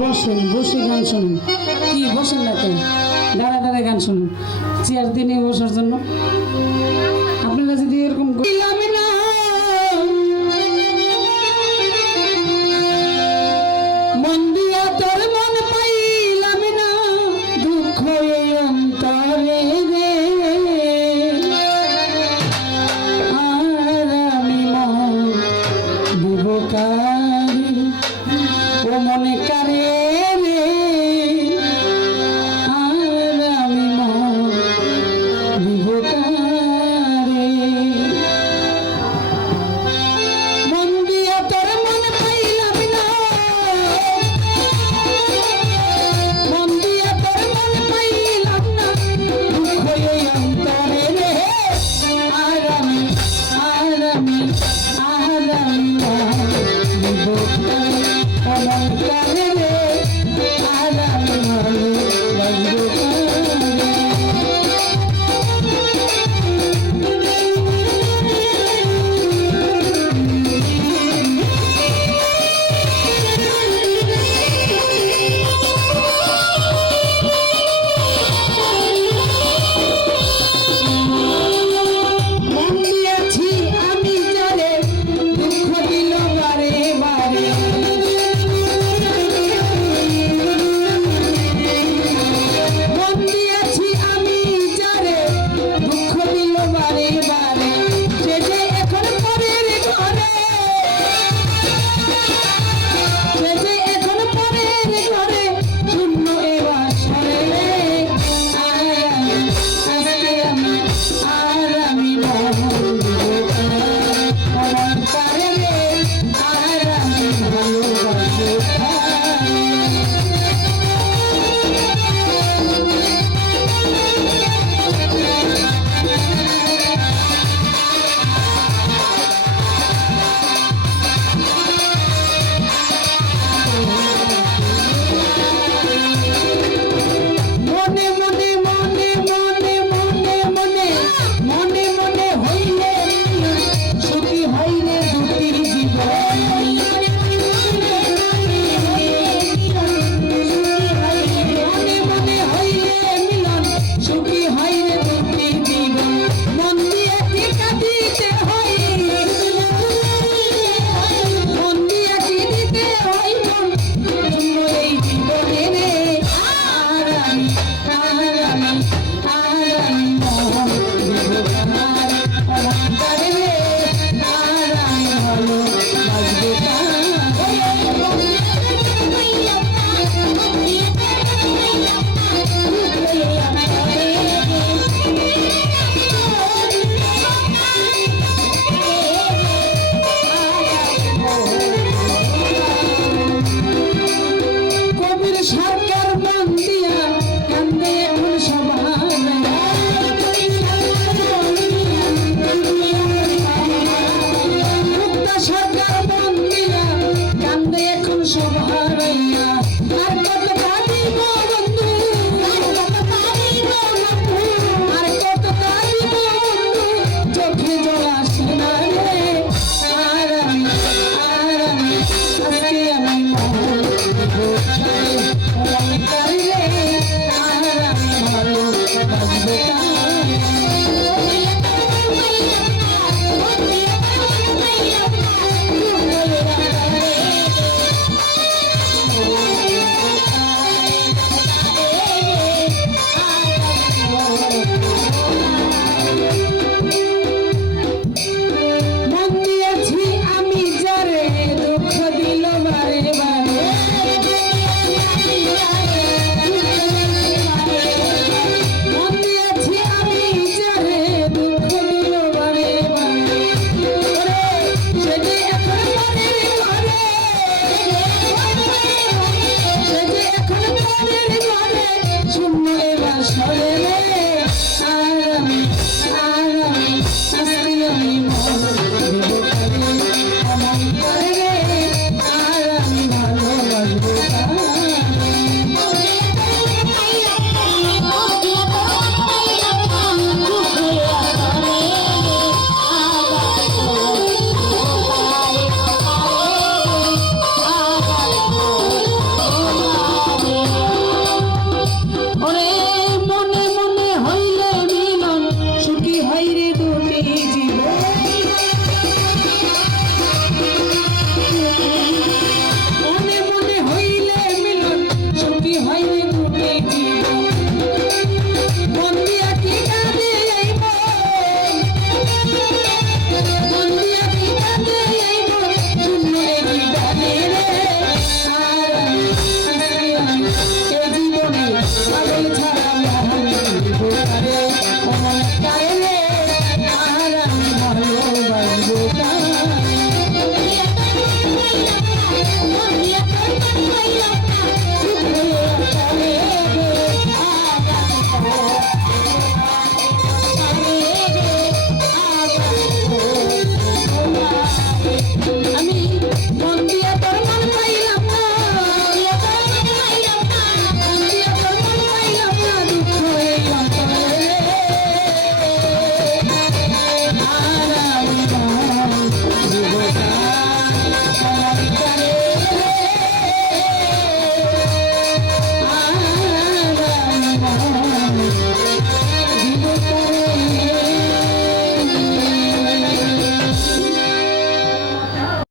বসেন বসে গান শুনুন। কি বসেন না কেন দাঁড়া দাঁড়া গান শুনুন। চেয়ার দিনে বসার জন্য। আপনারা যদি এরকম God. সরকার